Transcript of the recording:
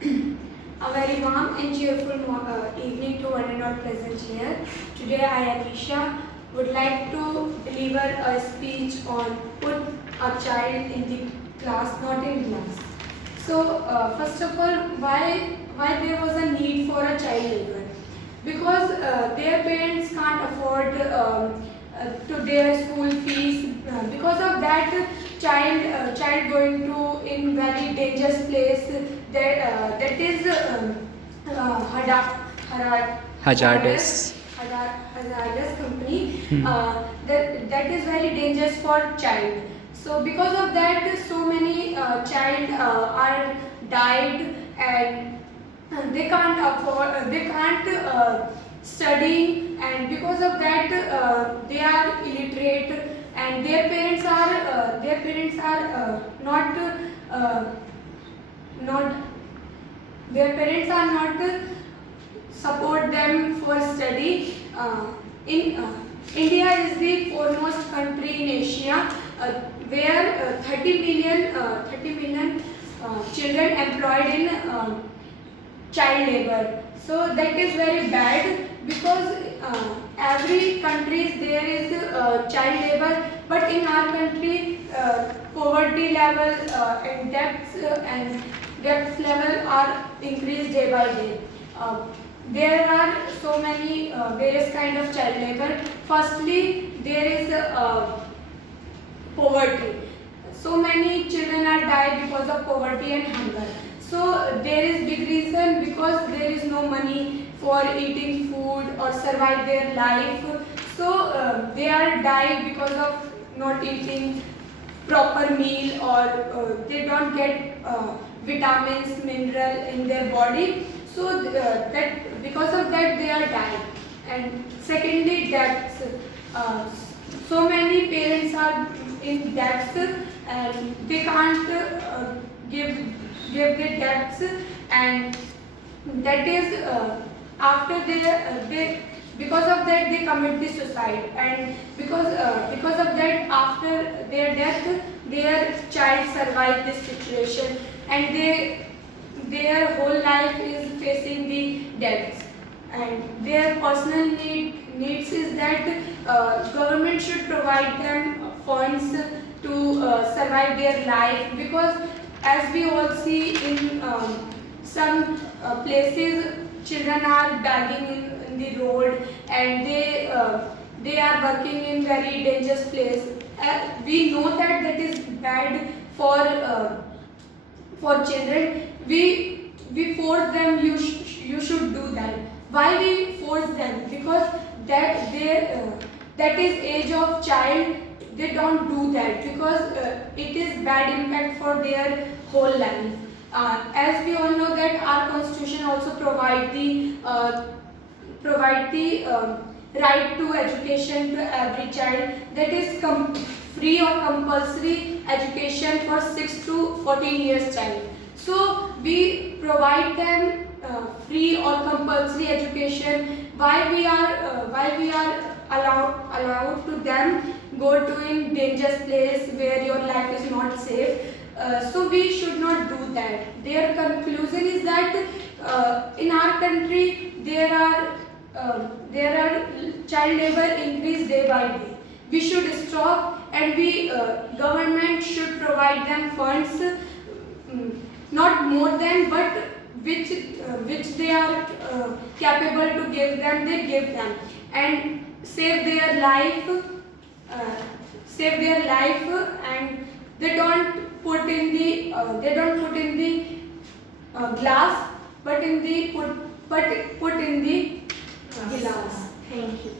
A very warm and cheerful evening to one and all present here. Today I, Anisha, would like to deliver a speech on put a child in the class, not in class. So, first of all, why there was a need for a child labor? Because their parents can't afford to their school fees. Because of that, child going to in very dangerous place that is Hazardous. hazardous company. That is very dangerous for child. So because of that, so many child are died, and they can't afford, they can't study, and because of that they are illiterate, and their parents are not their parents are not support them for study. In India is the foremost country in Asia, where 30 million children employed in child labor. So that is very bad, because every country there is child labor, but in our country poverty level and debts level are increased day by day. There are so many various kind of child labor. Firstly, there is poverty. So many children are died because of poverty and hunger. So there is big reason, because there is no money for eating food or survive their life. So they are died because of not eating proper meal, or they don't get vitamins, mineral in their body. So that because of that they are died. And secondly, debts. So many parents are in debts, and they can't give their debts, and that is after they because of that they commit the suicide, and because of that after their death their child survive this situation, and their whole life is facing the debts, and their personal needs is that government should provide them funds to survive their life, because as we all see in some places children are begging in the road, and they are working in very dangerous place. We know that that is bad for children. We force them, you should do that. Why we force them? Because that is age of child, they don't do that, because it is bad impact for their whole life. As we all know that our constitution also provide the right to education to every child, that is free or compulsory education for 6 to 14 years child. So we provide them free or compulsory education. Why we are allowed to them go to in dangerous place where your life is not safe? So we should not do that. Their conclusion is that in our country there are child labor increase day by day. We should stop, and we government should provide them funds, not more than, but which they are capable to give them, they give them, and save their life, and they don't put in the glass, but put in the glass. Thank you.